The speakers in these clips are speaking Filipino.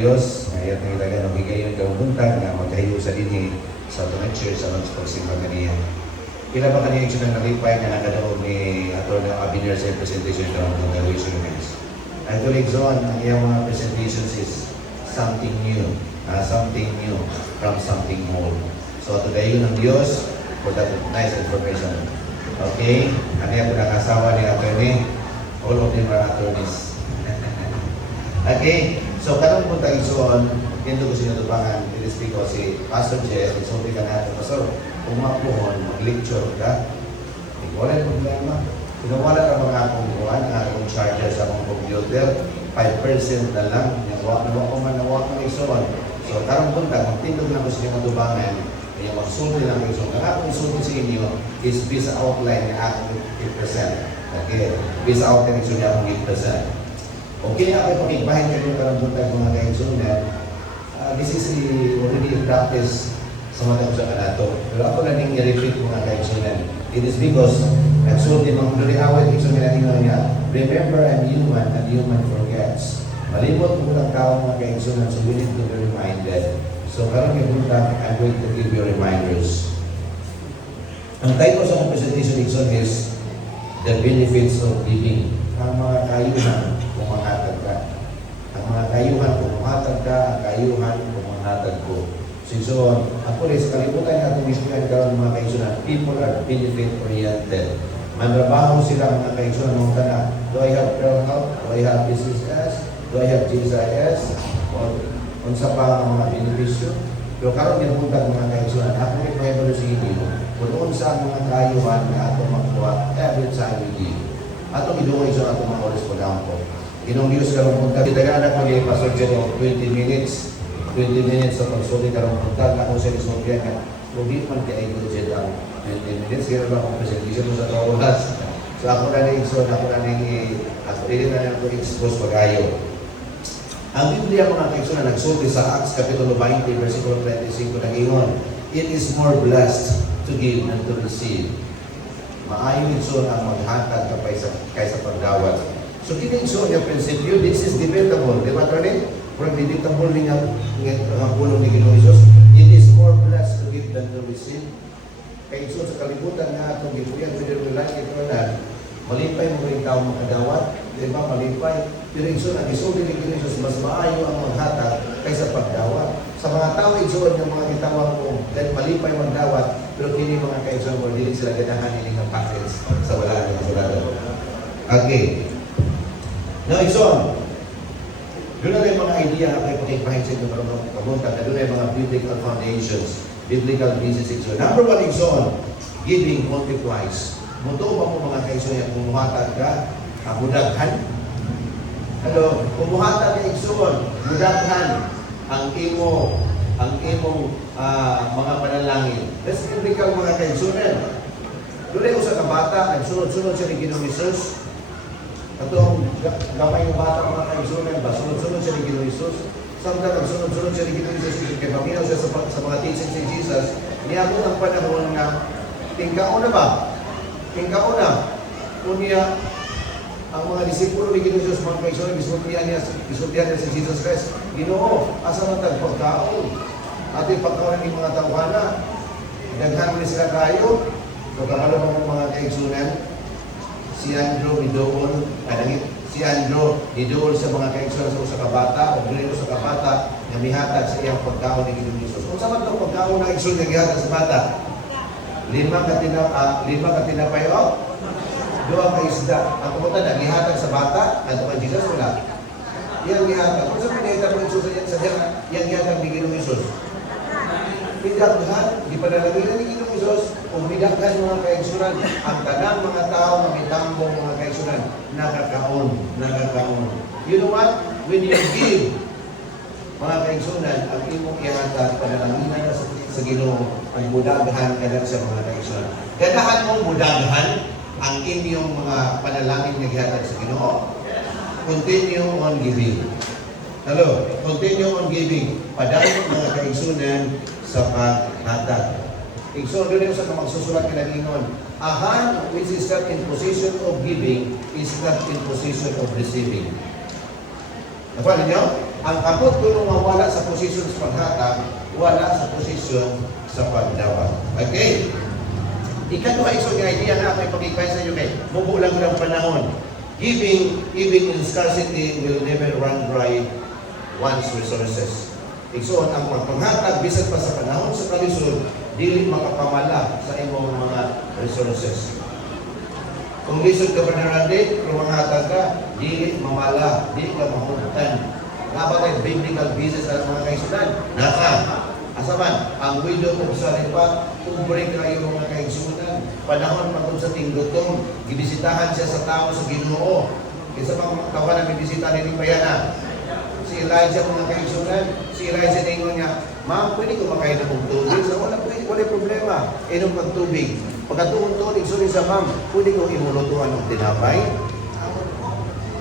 Diyos, ngayon na ilaga ng higayon ka buntag na magkahiyo sa dinhi sa Tunay Church sa mga pagsimba kaniya. Kila ba kaniya yung nalipay na nakadaog ni Atty. Abiner sa presentation ng mga Revolutionaries. I believe so, ang iyang mga presentations is something new from something old. So, today yun ang Diyos for that nice information. Okay? Ano yung pinakasawa ni Atty. All of them are attorneys. Okay? So, karong punta ison, hindi ko sinutubangan, it is because si Pastor Jess, nagsabi ka natin, Pastor, kung mapuhon, mag-lecture ka, wala yung problema. Pinawala ka mga akong buwan, ang akong charger sa akong computer, 5% na lang, nawa ko ison. So, karong punta, kung tindog na ko sinutubangan, kaya magsulti lang ison. Ang akong isulti sa inyo is visa outline ng akong 8%. Okay? Visa outline ison niya akong 8%. Okay na kayo pakigbahin kayo karang buntag mga kaigsunan. This is already in practice sa mga sa kanato. Pero ako na ning i-repeat mga kaigsunan. It is because nagsulti mga tuliawit igsunan natin niya. Remember, I'm human and human forgets. Malimot mo ng tao mga kaigsunan, so we need to be reminded. So karang yung buntag, I'm going to give you reminders. Ang title sa presentation igsunan is The Benefits of Giving. Ang mga kayuhan kumahatag ka. Ang mga kayuhan kumahatag ka, ang kayuhan kumahatag ko. So, ako rin, sa kalimutan na itong isipin ka ng mga kaisunan, people are benefit-oriented. Manrabaho sila mga kaisunan ng tanah. Do I have Pearl Health? Do I have BCS? Do I have GSIS? O unsa pa ang mga benepisyo? Pero karon yung puntag mga kaisunan, ako rin mahibalo sa inyo, kung unsa ang mga kayuhan na ato makuha every time we give. Atong idungay sa atong mga oras pagkampo. Ginong Diyos karong punta. Kitagana ko ni Pastor Jen 20 minutes sa pagsulit karong punta. Ako sa isultihan ka. Kung di man kaya ito Jen ang 20 minutes, kaya lang akong presentation mo sa oras. So ako na na-exhort, ako na na expose pag-ayo. Ang Biblia mga kaigsunan nagsulti sa Acts Kapitulo 20, versikulo 35 na ingon, it is more blessed to give than to receive. Maayon ito ang maghatag kaysa pagdawat. So, kinigso niya prinsipyo, this is debatable. Di ba, Tony? Kung debatable niya ang punong ni Ginoong Isus, it is more blessed to give than to receive. Kaya ito sa kalibutan na itong gibuyan, pwede rin lang ito na malipay mo rin tao makadawat. Di ba, malipay. Pero ito na, isulti ni Ginoong Isus, mas maayo ang maghatag kaysa pagdawat. Sa mga tao, ito ang mga itawag mo, dahil malipay magdawat, pero kini mga kaigsoon mo, hindi sila ganahan nila ng package sa wala ng sulado. Okay. Now, igsoon, doon na yung mga idea na kayo pakipahit sa inyo para kabuntag na doon na yung mga biblical foundations, biblical basis igsoon. Number one, igsoon, giving multiplies. Muto ba mo mga kaigsoon yung kumuhatag ka, mudaghan? Hello, kumuhatag ka igsoon, mudaghan ang imong mga panalangin. That's biblical mga kaigsunan. Doon ko sa kabata, nagsunod-sunod siya ni Ginoong Isus. Itong gamay ng bata mga kaigsunan ba? Sunod-sunod siya ni Ginoong Isus. Samtang nagsunod-sunod siya ni Ginoong Isus, kaya paminaw siya sa mga teachings ni Jesus, niya ang panahon nga, tingkaon na ba? Tingkaon na. Kunya, ang mga disipulo ni Ginoong Isus, mga kaigsunan, isultihan niya si Jesus Christ. Ginoo, asa man tagpagkaon? Ating pagkaon ng mga tawhana, daghan mo sila kayo. So, kakalo mga kaigsunan, si Andrew nidool sa mga kaigsunan sa kabata, o dito sa kabata, na mihatag sa iyang pagkaon ni Ginoong Isus. Kung saan man itong pagkaon na igsoon na gihatag sa bata? 5 ka tinapay, o? 2 ka isda. Ang pumunta na, gihatag sa bata, at kung Jesus, wala. Yang gihatag. Kung saan pinahitag mo Isus sa diyan, yang gihatag ni Ginoong Isus? Bidaghan, di panalangin ni Ginoong Isus, kung bidaghan mga kaigsunan, ang tanang mga tao na mitambong mga kaigsunan, nakakaon. You know what? When you give, mga kaigsunan, ang imong ihatag, panalangin ka sa Ginoo, ang budaghan ka lang sa mga kaigsunan. Ganahan mong budaghan ang inyong mga panalangin na gihatag sa Ginoo. Continue on giving. Hello, continue on giving. Padayon mga kaigsunan sa paghatag. Igsoon doon yung sa magsusulat ka ng ingon. A hand which is not in position of giving is not in position of receiving. Napalin niyo? ang kapot kuno mawala sa posisyon sa paghatag, wala sa posisyon sa pagdawat. Okay? Ikaduha isog nga idea na ako ipagkikay sa inyo kay mubulang ng panahon. Giving, even in scarcity, will never run dry one's resources. Igsoon, ang pagpanghatag, bisan pa sa panahon sa kalisod, dili makapamala sa imong mga resources. Kung lisod ka pa na randit, kung manghatag ka, dili mamala, dili ka mahuntan. Nga ba tayo biblical business at mga kaisunan? Naka. Asaman, ang widow kong saripa, kumbring kayo mga kaisunan. Panahon pagod sa tinggutong, gibisitahan siya sa tao sa Ginoo. Isa pang kawan na bibisita ni Bayana. Si Elijah mga kaisunan, si Elijah ningon niya, ma'am, pwede ko makain ng tubig? So, wala problema. Inom kang tubig. Pagkatuon tubig, sorry sa ma'am, pwede ko imulutuan ng tinapay?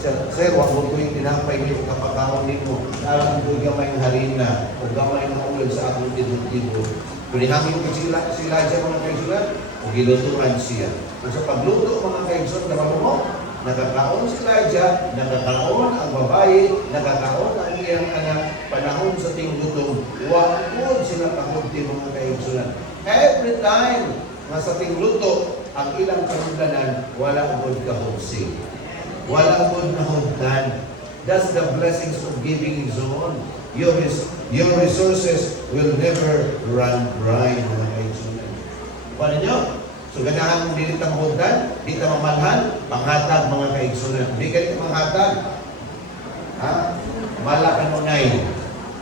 Sir, wag mo ko yung tinapay nito kapag ako nito. Alam ko gamay ng harina o gamay ng ulo sa akong tibo-tibo. Kung hangin ko sila dyan mga kaisulan, o gilutuan siya. Kung sa pagluto mga kaisulan, naman mo, nakakaon si Elijah, nakakaon ang babae, nakakaon ang iyang anak, panahon sa tinggutong, wakod sila pagluti mga kaisulan. Every time nga sa tingluto, ang ilang kanulanan, wala good kahusing. Wala good na hugdan. That's the blessings of giving is on. Your resources will never run dry mga kaisulan. Paano nyo? So ganahan mong dili tang hugdan, di ta mamalhan, panghatag mga kaigsunan. Di ka dito manghatag. Ha? Malakan mo na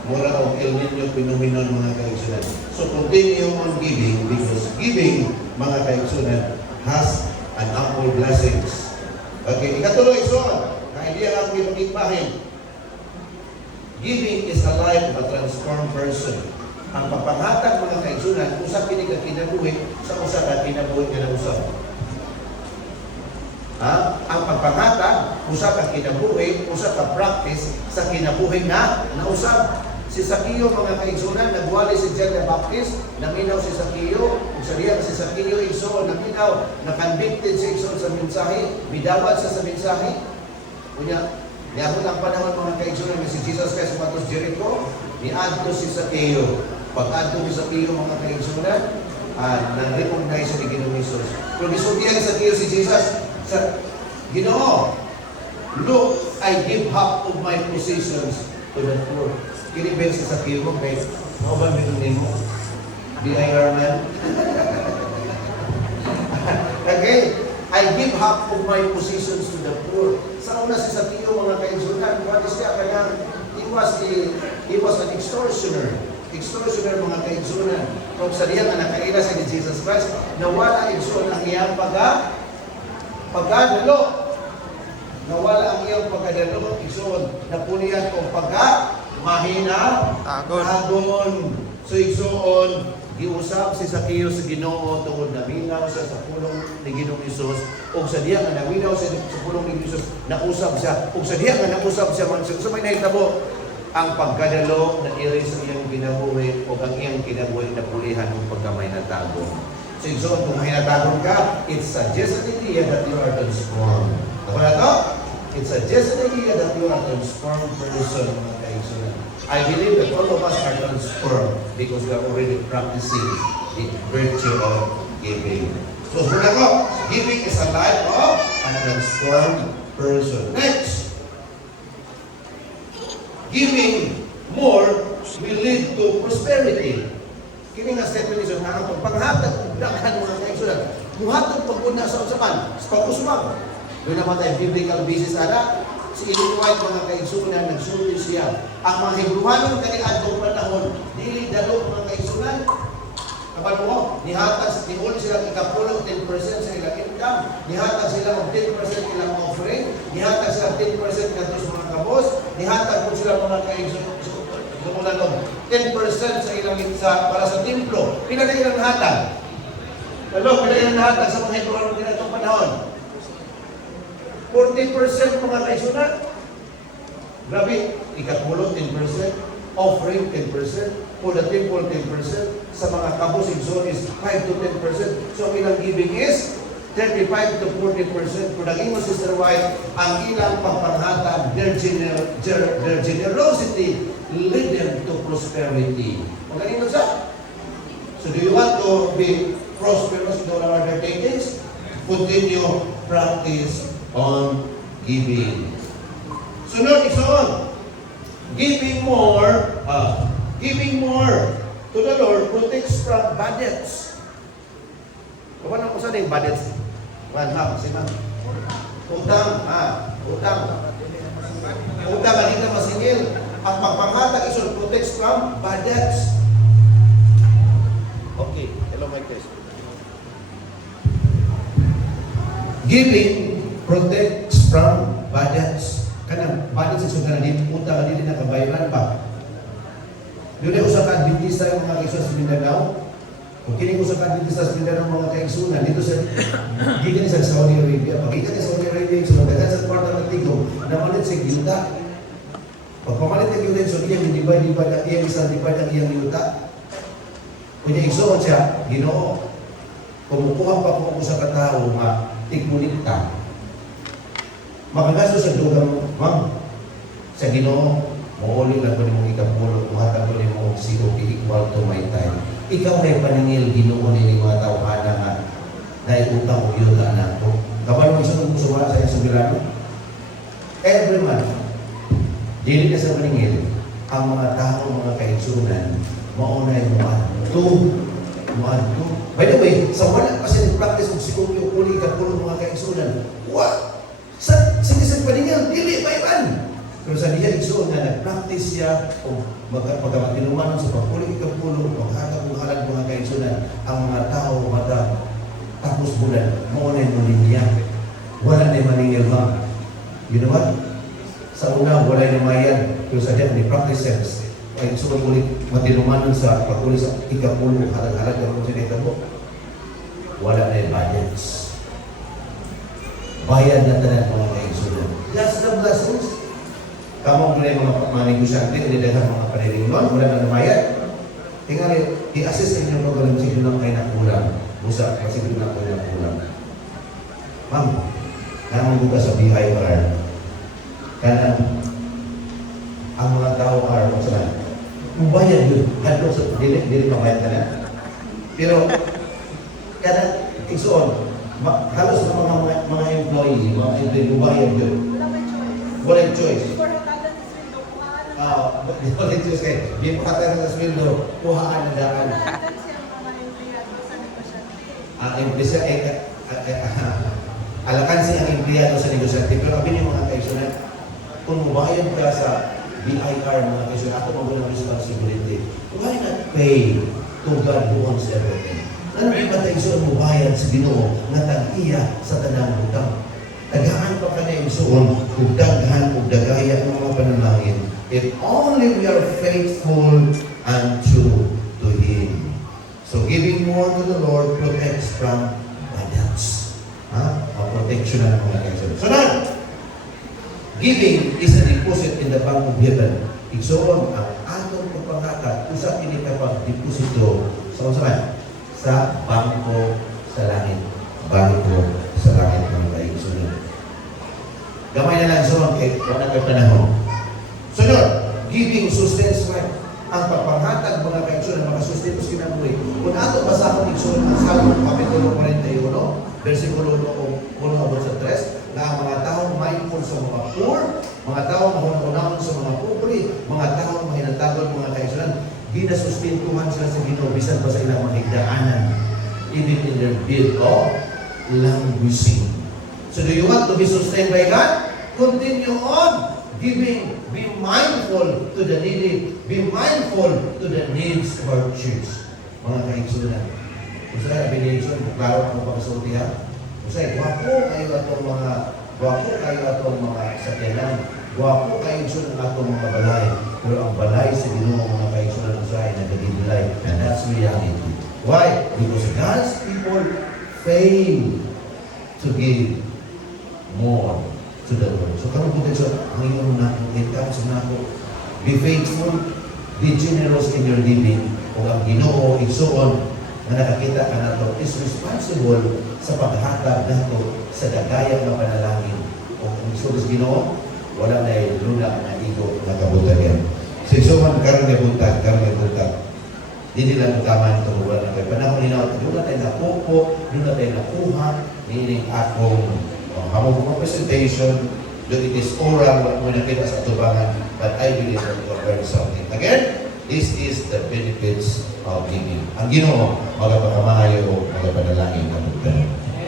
mura o El Nino phenomenon mga kaigsunan. So continue on giving because giving mga kaigsunan has an ample blessings. Okay, ikatuloy son. Ang idea lang may pagkikbahin. Giving is a life of a transformed person. Ang pagpanghatag mga kaigsunan, usap kini ka kinabuhi sa usa ka kinabuhi nga na usap. Ha? Ang pagpanghatag, usa ka kinabuhi, usa ka practice sa kinabuhi na nausap. Si Sakio mga kaigsunan, nagwali si John the Baptist, naminaw si Sakio, kung sabihan si Sakio, igsoon, naminaw, na-convicted si igsoon sa mensahe, bidawat sa mensahe. Kunya, niabot ang panahon mga kaigsunan na si Jesus Christ matos Jericho, niadto si Sakio. Pag-adto si Sakio mga kaigsunan, na-recognize ni Ginoong Jesus. Kung isultihan ni Sakio si Jesus, sa Ginoo, look, I give half of my possessions to the poor. Kinibig si Sakio mo kay mauban bitunin mo. B.I.R. man. Okay? I give half of my possessions to the poor. Sa una si Sakio mga kaigsunan, what is siya? Kaya he was an extortioner. Extortioner mga kaigsunan. Kung sa diyan na nakaila sa ni Jesus Christ, nawala igsoon ang iyang pagkadalo. Nawala ang iyang pagkadalo, igsoon. Napulihan kong mahina, tagon. So igsoon, giusap si Sakio sa Ginoo tungod naminaw siya sa pulong ni Ginoong Hesus. O sa diya nga naminaw siya sa pulong ni Hesus, nausap siya. O sa diya nga nausap siya man siya. So may nahitabo ang pagkadalo na iri sa iyang kinabuhi o ang iyang kinabuhi na pulihan ng pagkamay na tagon. So igsoon, kung may natagon ka, it suggests an idea that you are transformed. Ako na to? It suggests an idea that you are transformed person mga kaigsunan. I believe that all of us are transformed because we are already practicing the virtue of giving. So, muna ko, giving is a life of a transformed person. Next, giving more will lead to prosperity. Kini nga statement nito na ang pagpanghatag daghan mga kaigsunan. Muhatag paguna sa usapan, sa pag-usmag. Doon naman tayo biblical basis ana. Si Ellen White mga kaigsunan, nagsulti siya. Ang mga Hebrewanon kaniadtong panahon, dili dalo mga kaigsunan. Kapag mo, nihatag sila ikapulong 10% sa ilang income, nihatag sila ng 10% ilang offering, nihatag sila 10% kadto sa mga kabos, nihatag po sila mga kaigsunan. 10% sa ilang para sa templo. Pila na ilang hatag? Pila ilang hatag sa mga Hebrewanon kaniadtong panahon? 40% mga kaisunan. Grabe, ikatulong 10%, offering 10%, for the temple 10%, sa mga kabusing zone is 5 to 10%. So, ang ilang giving is 35 to 40%. Kung naging mo, Sister White, ang ilang pagpanghatag, their generosity lead them to prosperity. Magaling mo siya? So do you want to be prosperous in all our undertakings? Continue practice on giving. Sunod, isuon. Giving more to the Lord protects from budgets. Kawan ako sa yung budgets. One half, sima. Utang, utang. Utang, hindi na masingil. Ang pagpanghatag isuon protects from budgets. Okay, hello my case. Giving protects from budgets. Kanang budgets isuon kana din utang dili na kabayaran ba? Yun ay usa ka Adventista yung mga kaigsunan sa Mindanao. Kung kini usa ka Adventista sa Mindanao mga kaigsunan dito sa gikan sa Saudi Arabia, pagika sa Saudi Arabia sa dagan sa kwarta ng tigong namalit sa yuta. Pagpamalit ng yuta so iyang divide ang iyang isang divide ang iyang yuta. Kunya igsoon siya, Ginoo. Kumukuha pa ko sa katao nga tigmunikta. Makagasto sa dugang ma'am sa Ginoo. Mauli lang ko ni mong ikapulo, kuhatag ko ni mong zero equal to my time. Ikaw na paningil, Ginoo ni mga tawhana nga dahil utang o yun na anak ko. Kapag mo isang musuwa sa iyong soberano, every month, dili na sa paningil, ang mga tao, mga kaigsunan, maunay muadto. By the way, sa wala kasi nag-practice kung sikupyo, uli, ikapulo mga kaigsunan, what? Sige sa paningil, dili, maiban. Pero sa diya igsoon na nag-practice siya o magkakatinuman sa pagpuling ikapulo, maghatag kong halag mga kaigsunan, ang mga tao mata tapos bulan, maunay mo niya. Wala na maningil ma'am. You know what? Sa una, wala na mayan. Pero sa diya, ni-practice siya. Ay igsoon ulit matinuman sa pagpuling sa ikapulo, halag-halag na kung sinita mo. Wala na yung budgets. Bayad na tanan mga kaigsunan. Just the blessings. Kamu mulai mga negosyante, nilagang mga paniliwan, wala na namayad. Tingnan, i-assist ninyo ko galing siguro ng kayo na kulang. Busa, kasi siguro na kayo na kulang. Ma'am, naman buka sa BIR. Kaya ang mga tao are, masalan, ubayad yun. Kaya sa dili pamayad ka na. Pero, kaya igsoon, halos ng mga employee, ubayad yun. Walang choice. Walang choice kayo. Di mo katang sa sweldo, kuhaan na daan. Ang empleyado alakan siya ang empleyado sa negosyante. Pero abin yung mga kaisunan, kung mubayad ka sa BIR mga kaisunan, ako magulang responsibility. Why not pay to God who owns everything? Ano ba kaisunan mubayad sa Ginoo na tag-iya sa tanang utang? Tagaan pa ka na yung suon, kung daghan, kung dagaya ng mga panalangin. If only we are faithful unto to Him. So giving more to the Lord protects from budgets. Ang protection na ng mga kaisunan. So now, giving is a deposit in the bank of heaven. Igsoon, ang atong pagpanghatag, usap ini kapag deposito sa bangko sa langit. Bangko sa langit ng kaisunan. Gamay na lang sunod kay wala kay panahon. Sunod, giving sustains life. Ang pagpanghatag mga kaigsunan makasustentos kinabuhi. Kung ato basahon igsunan ang Salmo kapitulo 41, versikulo 1-3, na ang mga taong mindful sa mga poor, mga taong mahunahon sa mga pobre, mga taong mahinatagon mga kaigsunan, ginasustentuhan sila sa Ginoo bisan pa sa ilang mga higdaanan, even in their bid of languishing. So do you want to be sustained by God? Continue on giving. Be mindful to the needy. Be mindful to the needs of our church. Mga kaigsunan. Kung sa'yo, binigsun, klaro ang pagkasulti ha? Kung sa'yo, wapo kayo atong mga sakyanan. Wapo kayo ang atong mga balay. Pero ang balay sa Ginoo mga kaigsunan kung sa'yo, nagagidilay. And that's reality. Why? Because God's people fail to give more to the Lord. So kami po tayo ang iyong nakikita sa nako. Be faithful, be generous in your giving. Kung ang Ginoo igsoon, na nakakita ka na to is responsible sa paghatag nato sa dagaya ng panalangin. O kung gusto Ginoo, wala na yung luna na igo na kabutan yan. Sisuman karon nga buntag. Hindi nila magkaman ito wala na kayo. Panahon nila, doon na tayo napupo, doon na tayo nakuha, meaning akong hamong presentation, though it is oral, wala mo nakita sa tubangan, but I believe that you learn something. Again, this is the benefits of giving. Ang Ginoo, magpakamahayo o magpanalangin na buntag.